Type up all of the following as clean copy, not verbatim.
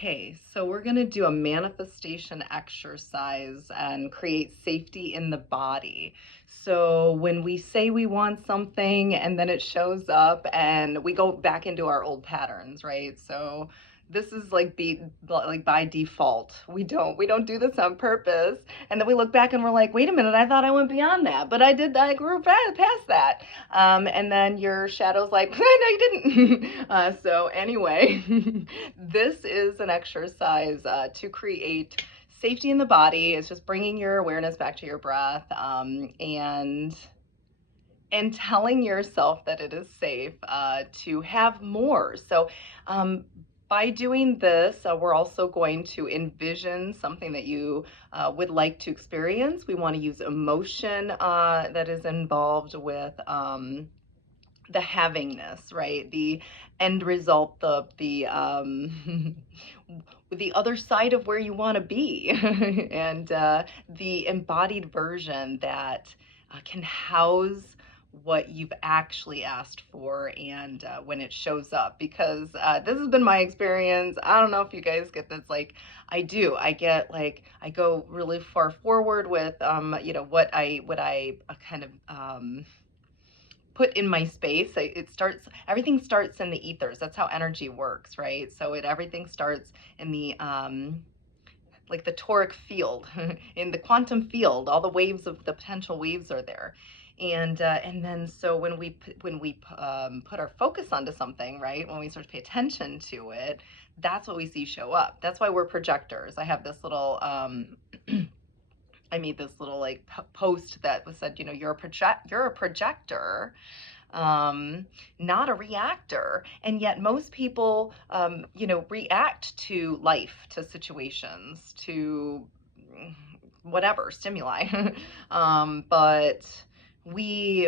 Okay, so we're going to do a manifestation exercise and create safety in the body. So when we say we want something and then it shows up and we go back into our old patterns, right? So this is like by default. We don't do this on purpose. And then we look back and we're like, wait a minute, I thought I went beyond that, but I grew past that. And then your shadow's like, no, you didn't. So anyway, this is an exercise to create safety in the body. It's just bringing your awareness back to your breath, and telling yourself that it is safe to have more. So by doing this, we're also going to envision something that you would like to experience. We want to use emotion that is involved with the havingness, right? The end result, the the other side of where you want to be, and the embodied version that can house what you've actually asked for, and when it shows up, because this has been my experience. I don't know if you guys get this. Like I get like I go really far forward with what I kind of put in my space. Everything starts in the ethers. That's how energy works, right? So everything starts in the like the toric field, in the quantum field. All the waves of the potential waves are there. And then so when we put our focus onto something, right, when we start to pay attention to it, that's what we see show up. That's why we're projectors. I have this little I made this little like post that was said, you're a projector, not a reactor. And yet most people, react to life, to situations, to whatever stimuli. But we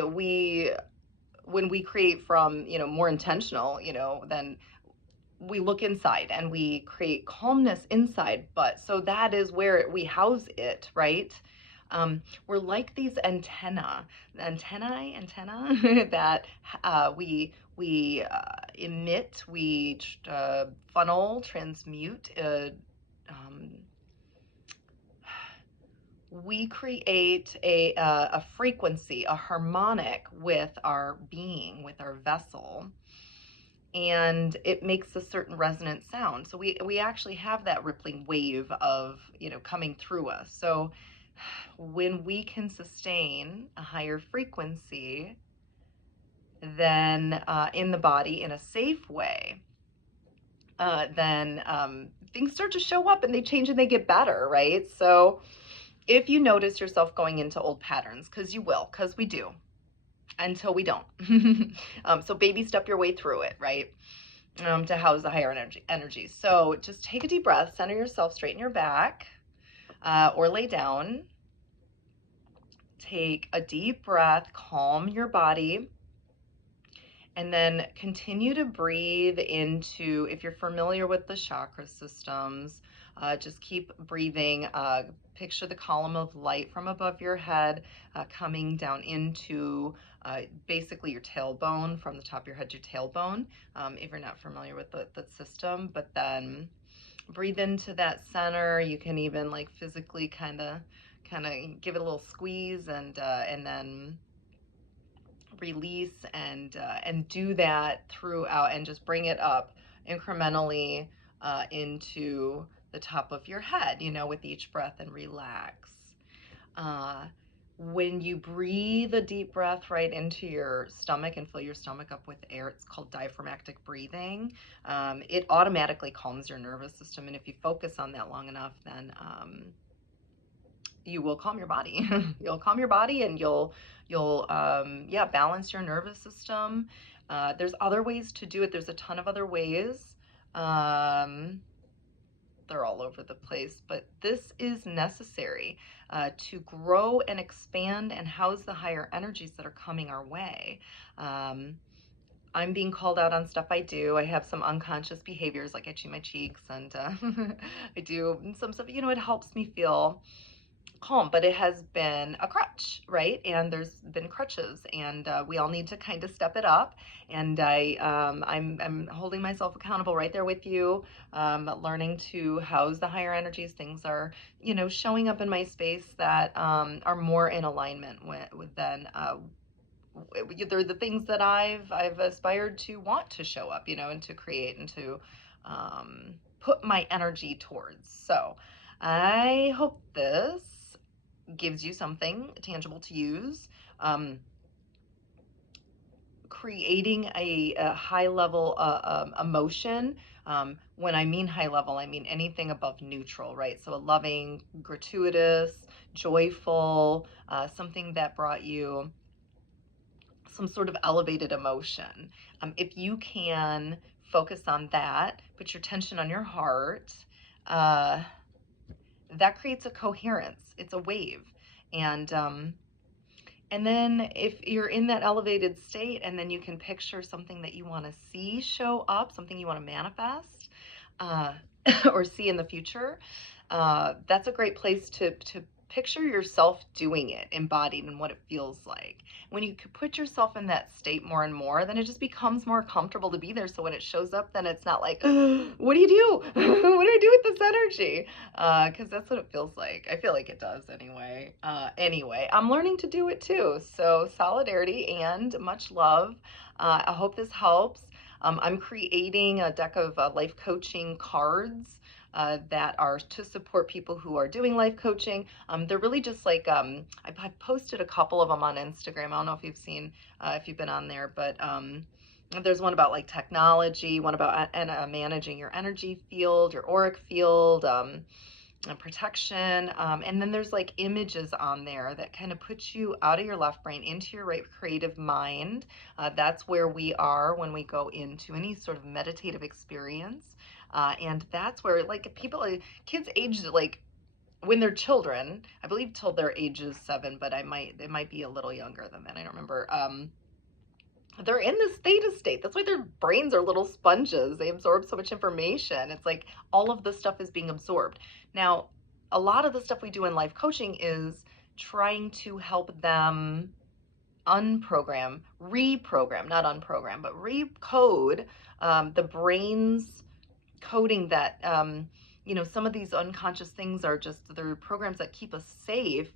when we create from, more intentional, then we look inside and we create calmness inside. But so that is where we house it, right? We're like these antennae that we emit, we funnel, transmute. Um, we create a frequency, a harmonic with our being, with our vessel, and it makes a certain resonant sound. So we actually have that rippling wave of, coming through us. So when we can sustain a higher frequency then in the body in a safe way, then things start to show up and they change and they get better, right? So if you notice yourself going into old patterns, because you will, because we do, until we don't. So baby step your way through it, right? To house the higher energy. So just take a deep breath, center yourself, straighten your back, or lay down. Take a deep breath, calm your body, and then continue to breathe into, if you're familiar with the chakra systems, just keep breathing. Picture the column of light from above your head coming down into basically your tailbone, from the top of your head to your tailbone, if you're not familiar with the system. But then breathe into that center. You can even like physically kind of give it a little squeeze, and then release, and do that throughout, and just bring it up incrementally into the top of your head, with each breath, and relax. When you breathe a deep breath right into your stomach and fill your stomach up with air, it's called diaphragmatic breathing. It automatically calms your nervous system, and if you focus on that long enough, then you will calm your body. You'll calm your body, and you'll balance your nervous system. There's other ways to do it. There's a ton of other ways. They're all over the place, but this is necessary to grow and expand and house the higher energies that are coming our way. I'm being called out on stuff I do. I have some unconscious behaviors, like I chew my cheeks, and I do some stuff. It helps me feel calm, but it has been a crutch, right? And there's been crutches, and we all need to kind of step it up. And I'm holding myself accountable right there with you, learning to house the higher energies. Things are, showing up in my space that are more in alignment with than they're the things that I've aspired to want to show up, and to create and to put my energy towards. So I hope this gives you something tangible to use. Creating a high level emotion. When I mean high level, I mean anything above neutral, right? So a loving, gratuitous, joyful, something that brought you some sort of elevated emotion. If you can focus on that, put your tension on your heart, uh, that creates a coherence. It's a wave. And then if you're in that elevated state, and then you can picture something that you want to see show up, something you want to manifest, uh, or see in the future, that's a great place to picture yourself doing it, embodied, and what it feels like. When you put yourself in that state more and more, then it just becomes more comfortable to be there. So when it shows up, then it's not like, what do you do? What do I do with this energy? Because that's what it feels like. I feel like it does anyway. Anyway, I'm learning to do it too. So solidarity and much love. I hope this helps. I'm creating a deck of life coaching cards that are to support people who are doing life coaching. They're really just like, I've posted a couple of them on Instagram. I don't know if you've seen, if you've been on there, but there's one about like technology, one about managing your energy field, your auric field, protection. And then there's like images on there that kind of puts you out of your left brain into your right creative mind. That's where we are when we go into any sort of meditative experience. And that's where like kids aged like when they're children, I believe till their ages 7, but it might be a little younger than that. I don't remember. They're in this theta state. That's why their brains are little sponges. They absorb so much information. It's like all of this stuff is being absorbed. Now, a lot of the stuff we do in life coaching is trying to help them unprogram, reprogram, not unprogram, but recode the brain's coding that some of these unconscious things are just they're programs that keep us safe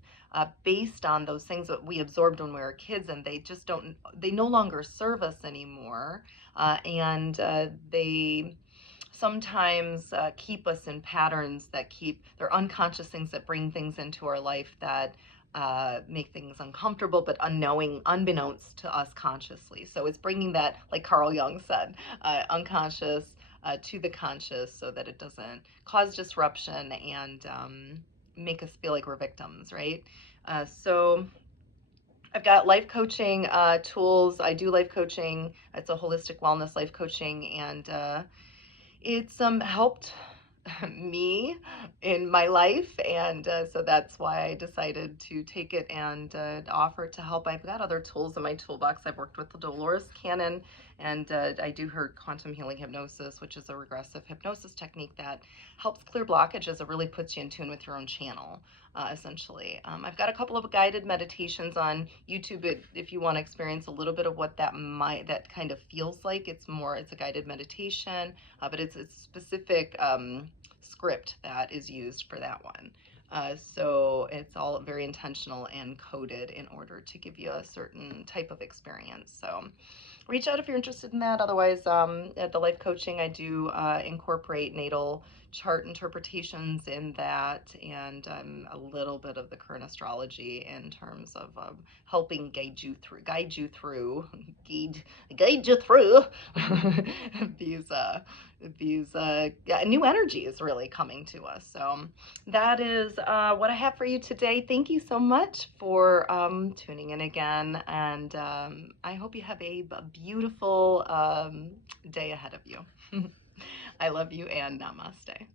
based on those things that we absorbed when we were kids, and they no longer serve us anymore, and they sometimes keep us in patterns that they're unconscious things that bring things into our life that make things uncomfortable, but unbeknownst to us consciously. So it's bringing that, like Carl Jung said, unconscious to the conscious, so that it doesn't cause disruption and make us feel like we're victims, right? So I've got life coaching tools. I do life coaching. It's a holistic wellness life coaching, and it's helped me in my life, and so that's why I decided to take it and offer to help. I've got other tools in my toolbox. I've worked with the Dolores Cannon, and I do her quantum healing hypnosis, which is a regressive hypnosis technique that helps clear blockages. It really puts you in tune with your own channel, essentially. I've got a couple of guided meditations on YouTube if you want to experience a little bit of what that kind of feels like. It's a guided meditation, but it's a specific script that is used for that one. So it's all very intentional and coded in order to give you a certain type of experience. So reach out if you're interested in that. Otherwise, at the life coaching, I do incorporate natal chart interpretations in that, and a little bit of the current astrology in terms of helping guide you through these new energies really coming to us. So that is what I have for you today. Thank you so much for tuning in again, and I hope you have a beautiful day ahead of you. I love you, and namaste.